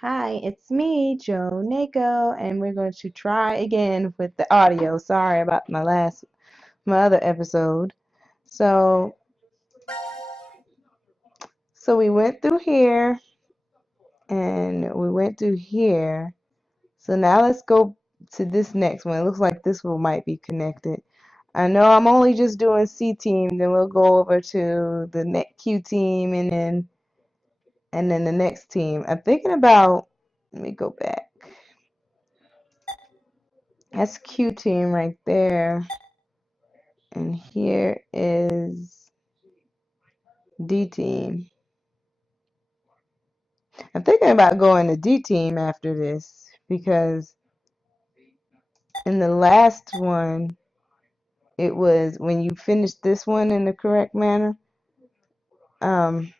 Hi, it's me, Joe Nako, and we're going to try again with the audio. Sorry about my other episode. So, so we went through here and we went through here. So now let's go to this next one. It looks like this one might be connected. I know I'm only just doing C team, then we'll go over to the next Q team and then the next team. I'm thinking about, let me go back. That's Q team right there. And here is D team. I'm thinking about going to D team after this because in the last one, it was when you finish this one in the correct manner. Um,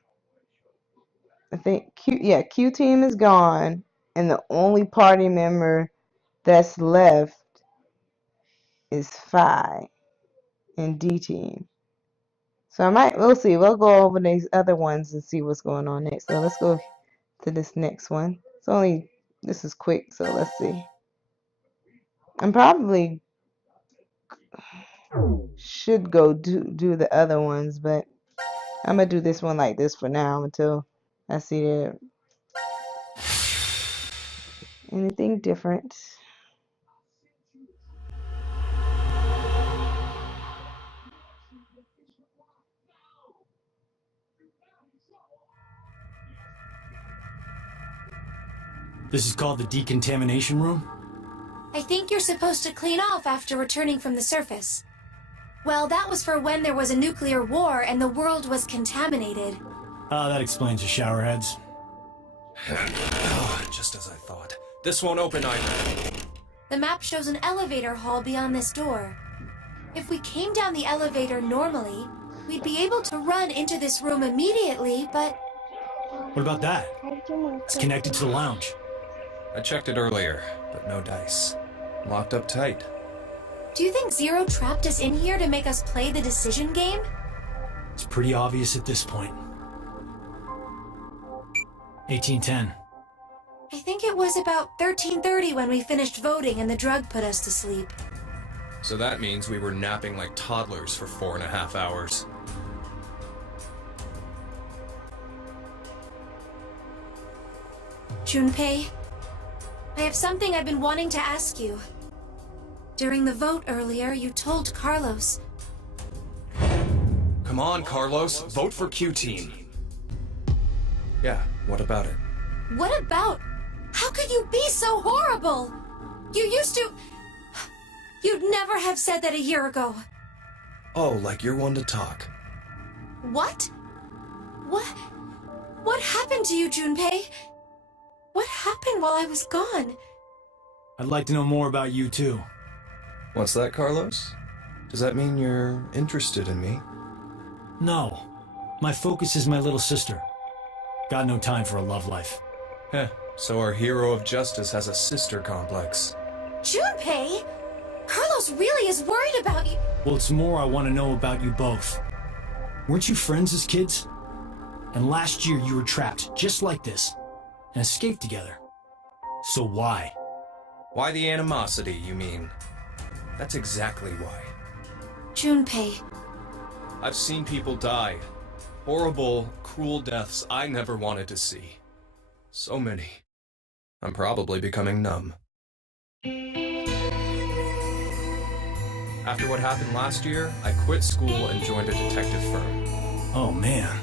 I think Q team is gone, and the only party member that's left is Phi in D team. So we'll see. We'll go over these other ones and see what's going on next. So let's go to this next one. This is quick, so let's see. I'm probably should go do the other ones, but I'm gonna do this one like this for now until I see anything different. This is called the decontamination room? I think you're supposed to clean off after returning from the surface. Well, that was for when there was a nuclear war and the world was contaminated. That explains the shower heads. Just as I thought. This won't open either. The map shows an elevator hall beyond this door. If we came down the elevator normally, we'd be able to run into this room immediately, but... What about that? It's connected to the lounge. I checked it earlier, but no dice. Locked up tight. Do you think Zero trapped us in here to make us play the decision game? It's pretty obvious at this point. 1810. I think it was about 13:30 when we finished voting and the drug put us to sleep. So that means we were napping like toddlers for 4.5 hours. Junpei, I have something I've been wanting to ask you. During the vote earlier, you told Carlos. Come on, Carlos. Vote for Q Team. Yeah, what about it? What about? How could you be so horrible? You used to... You'd never have said that a year ago. Oh, like you're one to talk. What? What happened to you, Junpei? What happened while I was gone? I'd like to know more about you, too. What's that, Carlos? Does that mean you're interested in me? No. My focus is my little sister. Got no time for a love life. Heh, so our hero of justice has a sister complex. Junpei! Carlos really is worried about you. Well, it's more I want to know about you both. Weren't you friends as kids? And last year you were trapped, just like this, and escaped together. So why? Why the animosity, you mean? That's exactly why. Junpei. I've seen people die. Horrible, cruel deaths I never wanted to see. So many. I'm probably becoming numb. After what happened last year, I quit school and joined a detective firm. Oh man.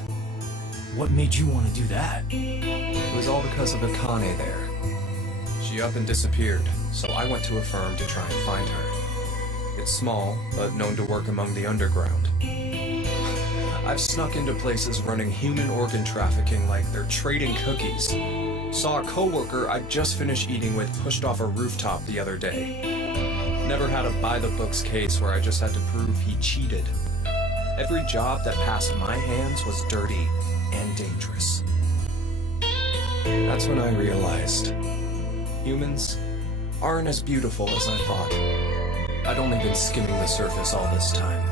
What made you want to do that? It was all because of Akane there. She up and disappeared, so I went to a firm to try and find her. It's small, but known to work among the underground. I've snuck into places running human organ trafficking like they're trading cookies. Saw a coworker I'd just finished eating with pushed off a rooftop the other day. Never had a by-the-books case where I just had to prove he cheated. Every job that passed my hands was dirty and dangerous. That's when I realized humans aren't as beautiful as I thought. I'd only been skimming the surface all this time.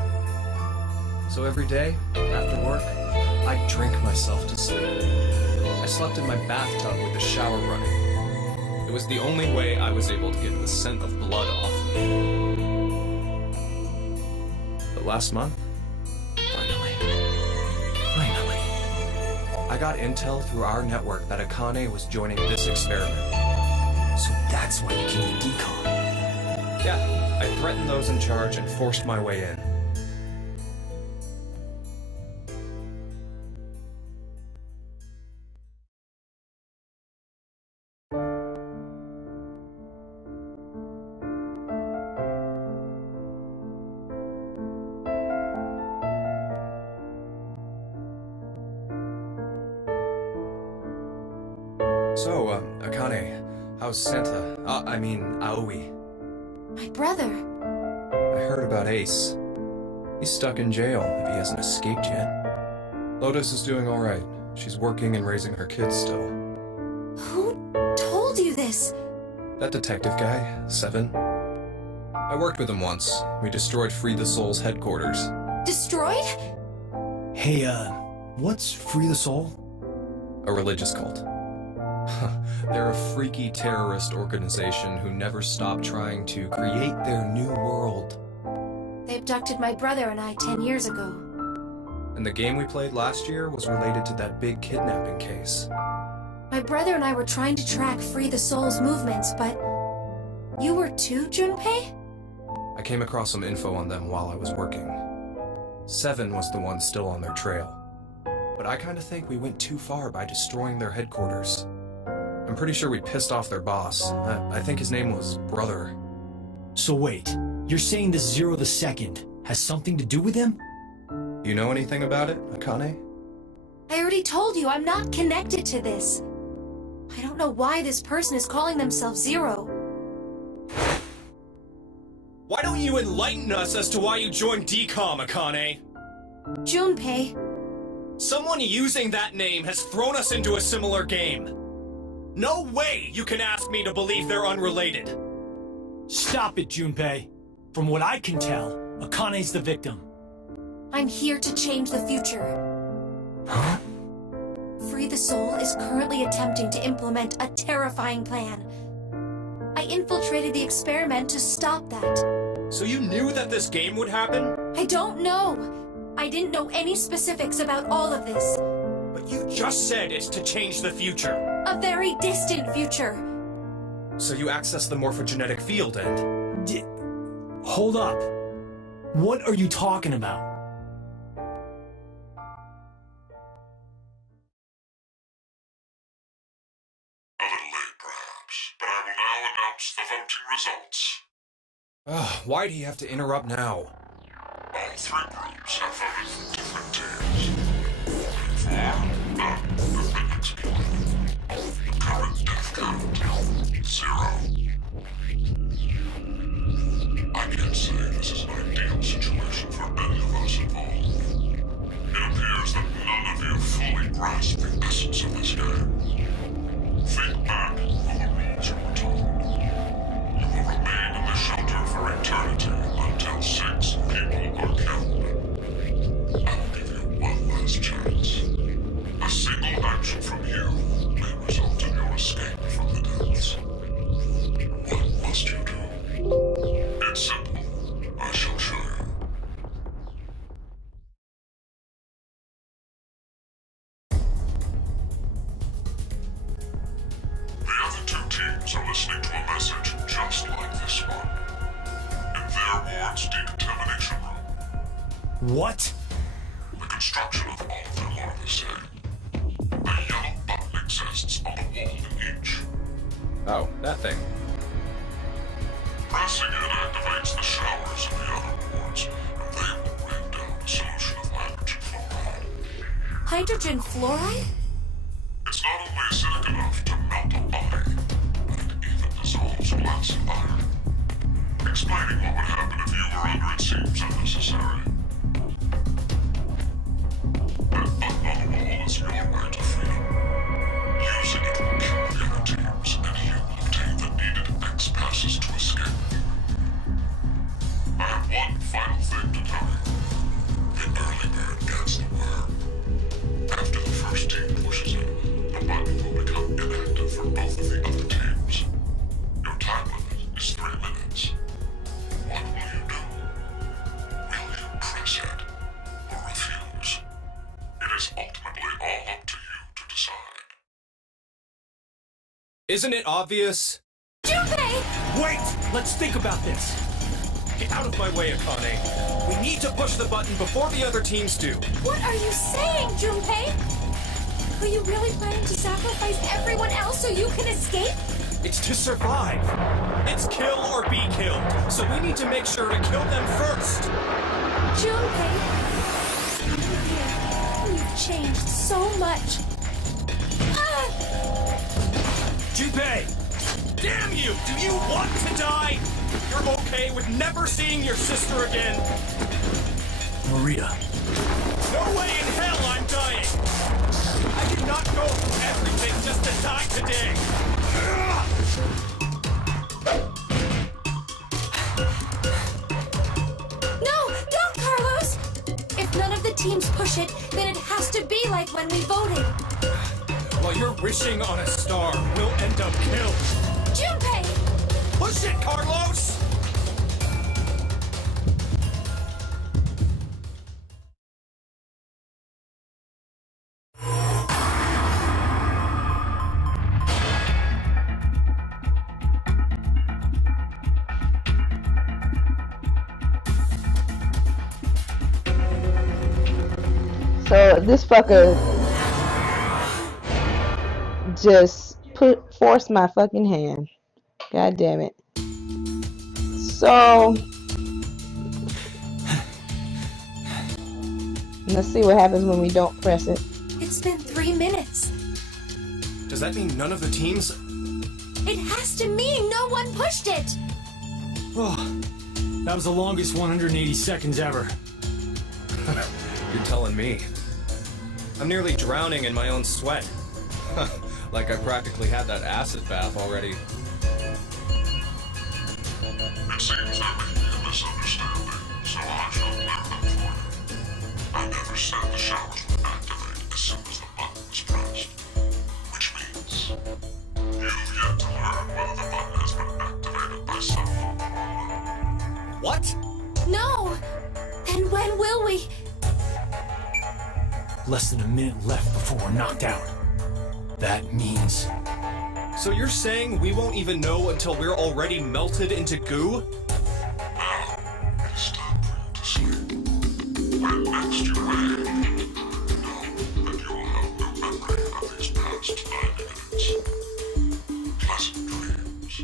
So every day, after work, I'd drink myself to sleep. I slept in my bathtub with the shower running. It was the only way I was able to get the scent of blood off me. But last month, finally, I got intel through our network that Akane was joining this experiment. So that's why you came to decom. Yeah, I threatened those in charge and forced my way in. So, Akane, how's Santa? Aoi. My brother. I heard about Ace. He's stuck in jail if he hasn't escaped yet. Lotus is doing alright. She's working and raising her kids still. Who told you this? That detective guy, Seven. I worked with him once. We destroyed Free the Soul's headquarters. Destroyed? Hey, what's Free the Soul? A religious cult. They're a freaky terrorist organization who never stop trying to create their new world. They abducted my brother and I 10 years ago. And the game we played last year was related to that big kidnapping case. My brother and I were trying to track Free the Soul's movements, but... You were too, Junpei? I came across some info on them while I was working. Seven was the one still on their trail. But I kinda think we went too far by destroying their headquarters. I'm pretty sure we pissed off their boss. I think his name was Brother. So wait, you're saying this Zero the Second has something to do with him? You know anything about it, Akane? I already told you I'm not connected to this. I don't know why this person is calling themselves Zero. Why don't you enlighten us as to why you joined DCOM, Akane? Junpei. Someone using that name has thrown us into a similar game. No way you can ask me to believe they're unrelated. Stop it, Junpei. From what I can tell, Akane's the victim. I'm here to change the future. Huh? Free the Soul is currently attempting to implement a terrifying plan. I infiltrated the experiment to stop that. So you knew that this game would happen? I don't know. I didn't know any specifics about all of this. But you just said it's to change the future. A very distant future. So you access the morphogenetic field and... Hold up. What are you talking about? A little late, perhaps, but I will now announce the voting results. Why do you have to interrupt now? All three groups have voted for different teams. For none have been executed. Current death count, 0. I can't say this is an ideal situation for any of us involved. It appears that none of you fully grasp the essence of this game. Think back on the rules you were told. You will remain in the shelter for eternity until 6 people are killed. I will give you one last chance. A single action from you may result in your escape from the depths. What must you do? It's simple. I shall show you. The other two teams are listening to a message just like this one. In their ward's decontamination room. What? The construction of all of them are the same. A yellow button exists on the wall in each. Oh, that thing. Pressing it activates the showers in the other wards, and they will rain down a solution of hydrogen fluoride. Hydrogen fluoride? It's not only acidic enough to melt a body, but it even dissolves glass and iron. Explaining what would happen if you were under it seems unnecessary. That button on the wall is your way to freedom. Using it will kill the other teams, and you will obtain the needed X passes to escape. I have one final thing to tell you. The early bird gets the worm. After the first team pushes it, the button Isn't it obvious? Junpei! Wait! Let's think about this. Get out of my way, Akane. We need to push the button before the other teams do. What are you saying, Junpei? Are you really planning to sacrifice everyone else so you can escape? It's to survive. It's kill or be killed. So we need to make sure to kill them first. Junpei, you've changed so much. Ah! Junpei! Damn you! Do you want to die? You're okay with never seeing your sister again? Marita. No way in hell I'm dying! I did not go through everything just to die today! No, don't, Carlos! If none of the teams push it, then it has to be like when we voted. While you're wishing on a star, we'll end up killed. Junpei! Push it, Carlos! So this fucker just forced my fucking hand. God damn it. So let's see what happens when we don't press it. It's been 3 minutes. Does that mean none of the teams? It has to mean no one pushed it. Oh, that was the longest 180 seconds ever. You're telling me. I'm nearly drowning in my own sweat. Like I practically had that acid bath already. It seems there may be a misunderstanding, so I shall clear that for you. I never said the showers would activate as soon as the button was pressed. Which means you've yet to learn whether the button has been activated by someone or not. What? No! Then when will we? Less than a minute left before we're knocked out. That means... So you're saying we won't even know until we're already melted into goo? Now, it is time for you to sleep. When next you wake, know that you will have no memory of these past 90 minutes. Pleasant dreams.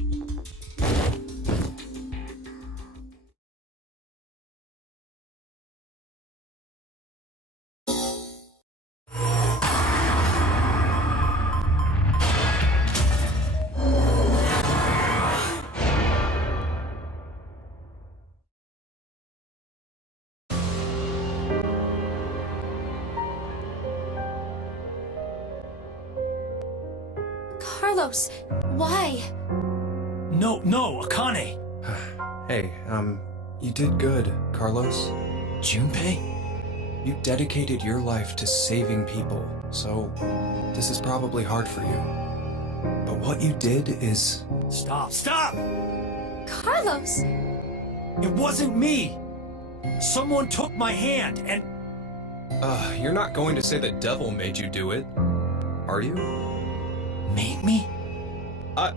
Carlos, why? No, Akane! Hey, you did good, Carlos. Junpei? You dedicated your life to saving people, so this is probably hard for you. But what you did is... Stop! Carlos! It wasn't me! Someone took my hand and... You're not going to say the devil made you do it, are you? Made me?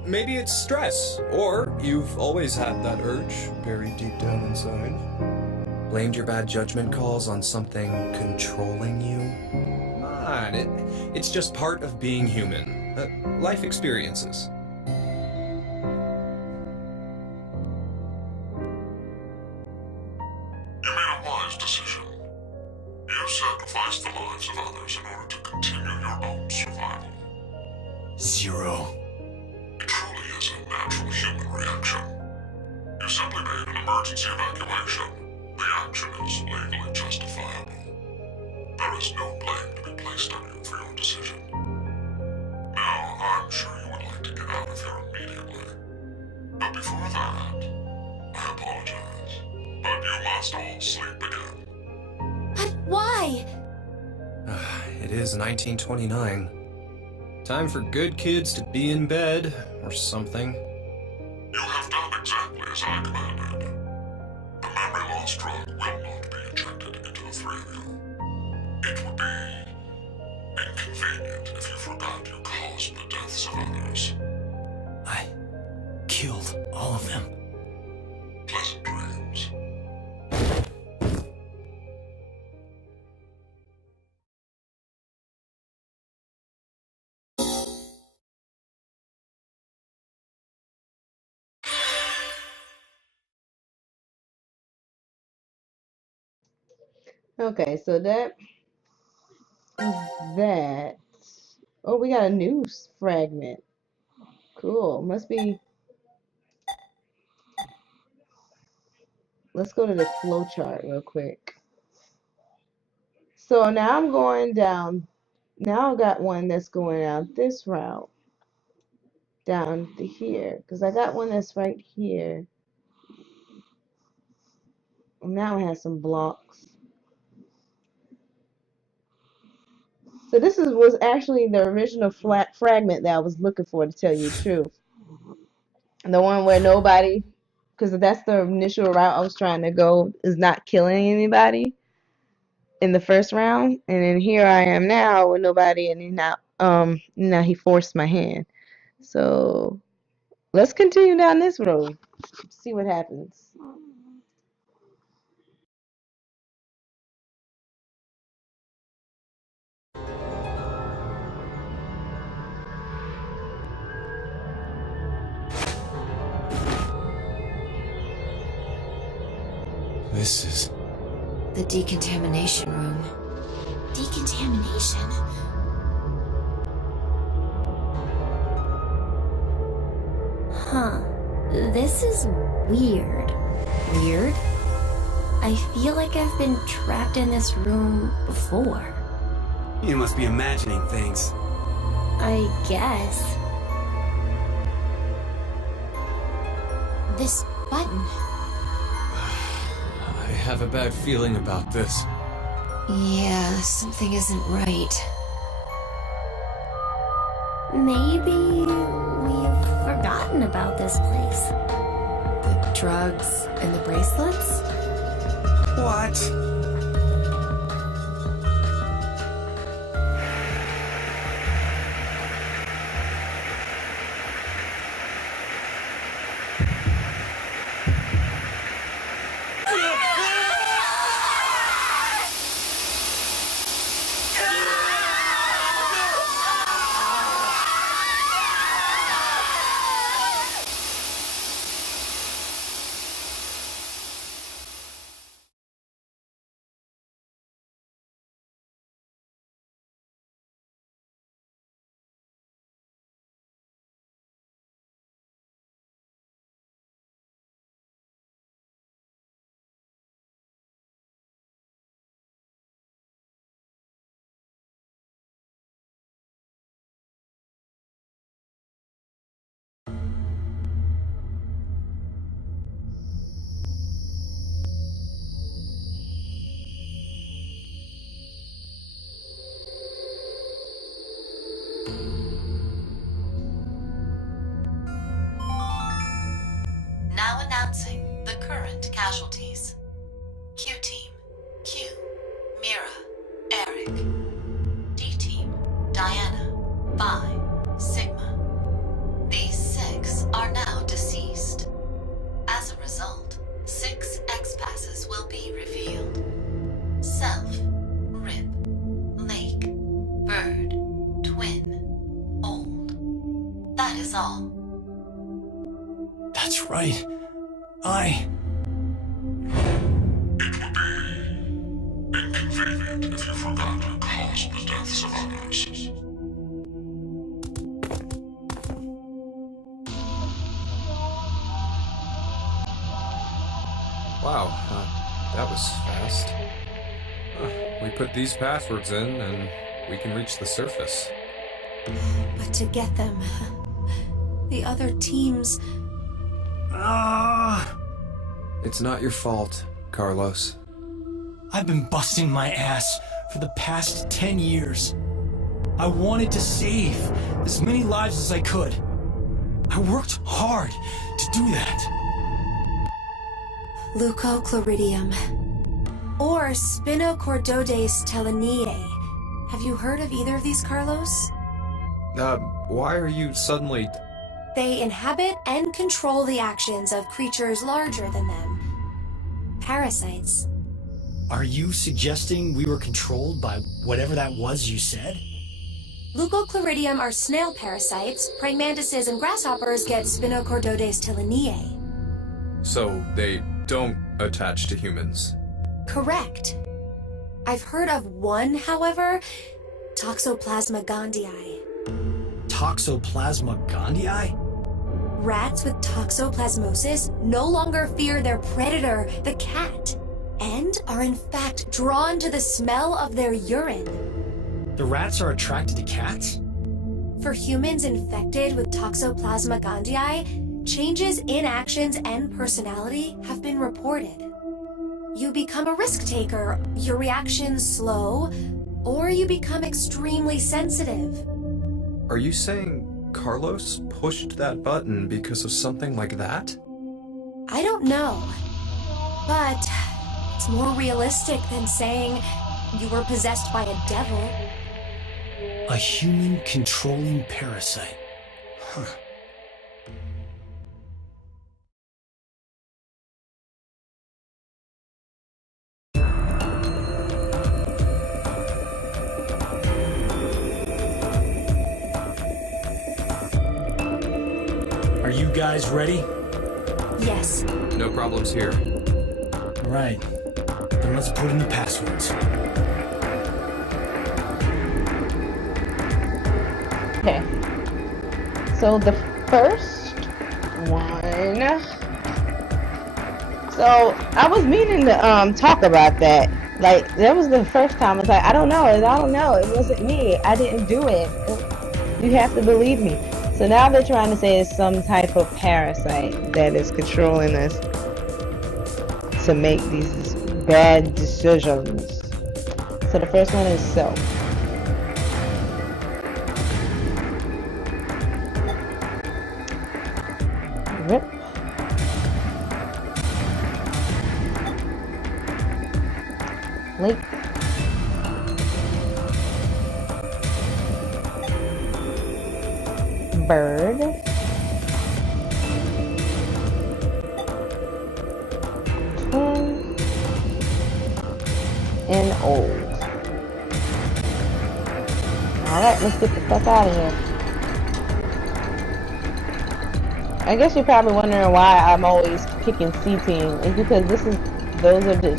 Maybe it's stress, or you've always had that urge buried deep down inside. Blamed your bad judgment calls on something controlling you? Come on, it's just part of being human. Life experiences. You made a wise decision. You sacrificed the lives of others in order to continue your own survival. Zero. It truly is a natural human reaction. You simply made an emergency evacuation. The action is legally justifiable. There is no blame to be placed on you for your decision. Now, I'm sure you would like to get out of here immediately. But before that, I apologize. But you must all sleep again. But why? It is 1929. Time for good kids to be in bed, or something. You have done exactly as I commanded. The memory loss drug will not be injected into the three of you. It would be inconvenient if you forgot you caused the deaths of others. killed all of them. Pleasant dreams. Okay, so that is that. Oh, we got a new fragment. Cool. Must be. Let's go to the flow chart real quick. So now I'm going down. Now I got one that's going out this route down to here because I got one that's right here. And now it has some blocks. So this was actually the original fragment that I was looking for, to tell you the truth. The one where nobody, because that's the initial route I was trying to go, is not killing anybody in the first round. And then here I am now with nobody, and now he forced my hand. So let's continue down this road, see what happens. This is... The decontamination room. Decontamination? Huh. This is weird. Weird? I feel like I've been trapped in this room before. You must be imagining things. I guess. This button. I have a bad feeling about this. Yeah, something isn't right. Maybe we've forgotten about this place. The drugs and the bracelets? What? Now announcing the current casualties. Q-Team, Q, Mira, Eric. D-Team, Diana, Phi, Sigma. These 6 are now deceased. As a result, 6 X-passes will be revealed. Self, Rip, Lake, Bird, Twin, Old. That is all. That's right. It would be inconvenient if you forgot to cause the deaths of others. Wow, that was fast. We put these passwords in and we can reach the surface. But to get them, the other teams... It's not your fault, Carlos. I've been busting my ass for the past 10 years. I wanted to save as many lives as I could. I worked hard to do that. Leucochloridium. Or Spinochordodes teleniae. Have you heard of either of these, Carlos? Why are you suddenly... They inhabit and control the actions of creatures larger than them. Parasites. Are you suggesting we were controlled by whatever that was you said? Leucochloridium are snail parasites. Praying mantises and grasshoppers get Spinochordodes tillinae. So they don't attach to humans. Correct. I've heard of one, however, Toxoplasma gondii. Toxoplasma gondii? Rats with toxoplasmosis no longer fear their predator, the cat, and are in fact drawn to the smell of their urine. The rats are attracted to cats? For humans infected with Toxoplasma gondii, changes in actions and personality have been reported. You become a risk taker, your reactions slow, or you become extremely sensitive. Are you saying Carlos pushed that button because of something like that? I don't know, but it's more realistic than saying you were possessed by a devil. A human controlling parasite. Huh. Are you guys ready? Yes. No problems here. Right. Then let's put in the passwords. Okay. So the first one. So I was meaning to talk about that. Like that was the first time I was like, I don't know. It wasn't me. I didn't do it. You have to believe me. So now they're trying to say it's some type of parasite that is controlling us to make these bad decisions. So the first one is self. Rip. Lake. Bird. Twin. And old. Alright, let's get the fuck out of here. I guess you're probably wondering why I'm always picking C Team. It's because those are the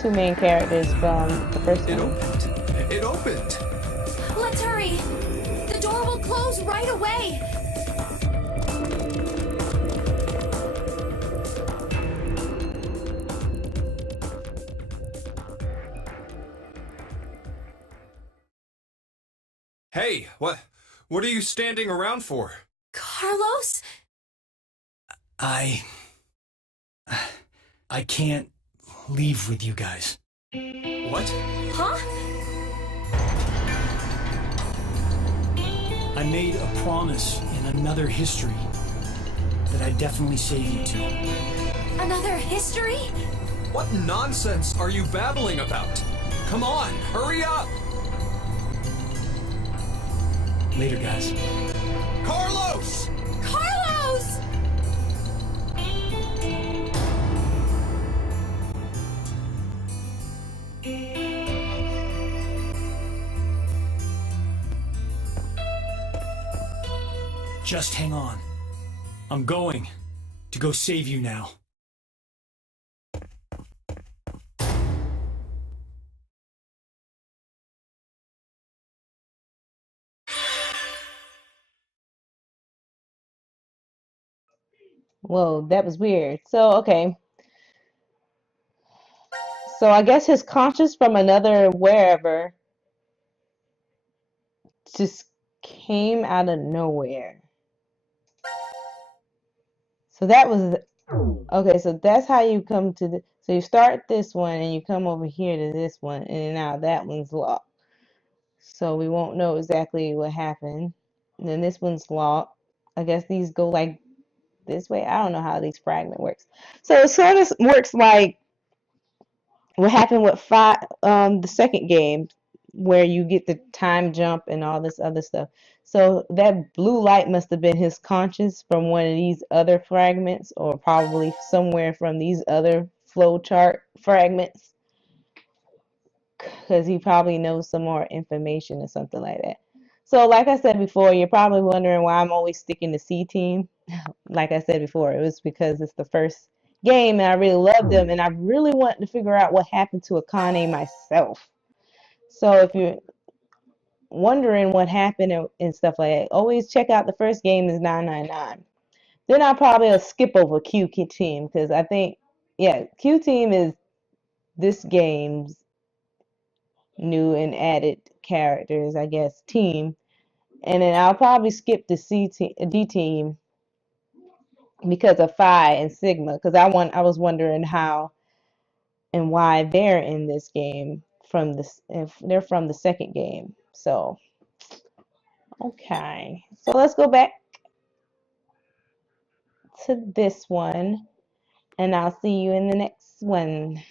two main characters from the first It one. opened. It opened. Let's hurry. The door will close right away. Hey, what are you standing around for? Carlos? I can't leave with you guys. What? Huh? I made a promise in another history that I'd definitely save you two. Another history? What nonsense are you babbling about? Come on, hurry up! Later, guys. Carlos! Carlos! Just hang on. I'm going to go save you now. Whoa, that was weird. So, okay. So I guess his conscious from another wherever just came out of nowhere. So that was okay. So that's how you come to the. So you start this one and you come over here to this one, and now that one's locked. So we won't know exactly what happened. And then this one's locked. I guess these go like this way. I don't know how these fragment works. So it sort of works like what happened with the second game, where you get the time jump and all this other stuff. So that blue light must have been his conscience from one of these other fragments, or probably somewhere from these other flowchart fragments, because he probably knows some more information or something like that. So like I said before, you're probably wondering why I'm always sticking to C Team. Like I said before, it was because it's the first game and I really loved them, and I really wanted to figure out what happened to Akane myself. So if you're wondering what happened and stuff like that, always check out the first game is 999. Then I'll probably skip over Q Team because I think, yeah, Q Team is this game's new and added characters, I guess, team. And then I'll probably skip the D Team because of Phi and Sigma, because I was wondering how and why they're in this game from this, if they're from the second game. So okay, so let's go back to this one, and I'll see you in the next one.